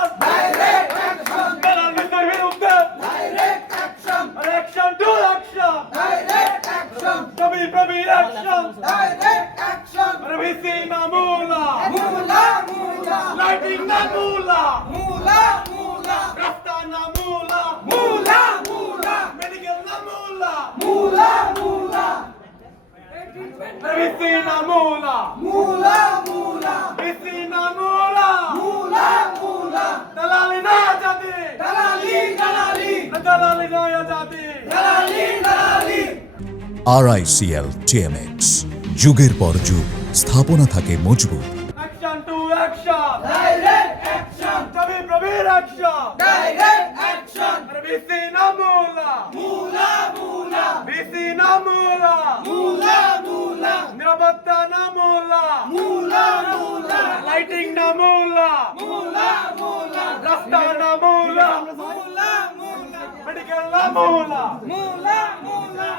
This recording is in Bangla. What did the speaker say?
action. Direct action. দালালদের বিরুদ্ধে Direct action. action to action. Direct action. Baby action. Direct action. Visi na mula. Mula, mula. Lighting na mula. Mula, mula. Rasta na mula. Mula, mula. Medical na mula. Mula, mula. Visi na mula. Mula, mula. Visi na mula. Mula, mula. Dalali na jadi. Dalali, dalali. Dalali na jadi. Dalali, dalali. RICL TMX যুগের পর যুগ স্থাপনা থাকে মজবুত। Action to action. Direct action. Baby action. Direct action. Visi na mula. Mula, mula. Visi na mula. Mula, mula. নিরাপত্তা না মূলা Mula, mula. লাইটিং না মূলা Mula, mula. রাস্তা না মূলা Mula, mula. মেডিকেল না মূলা Mula, mula.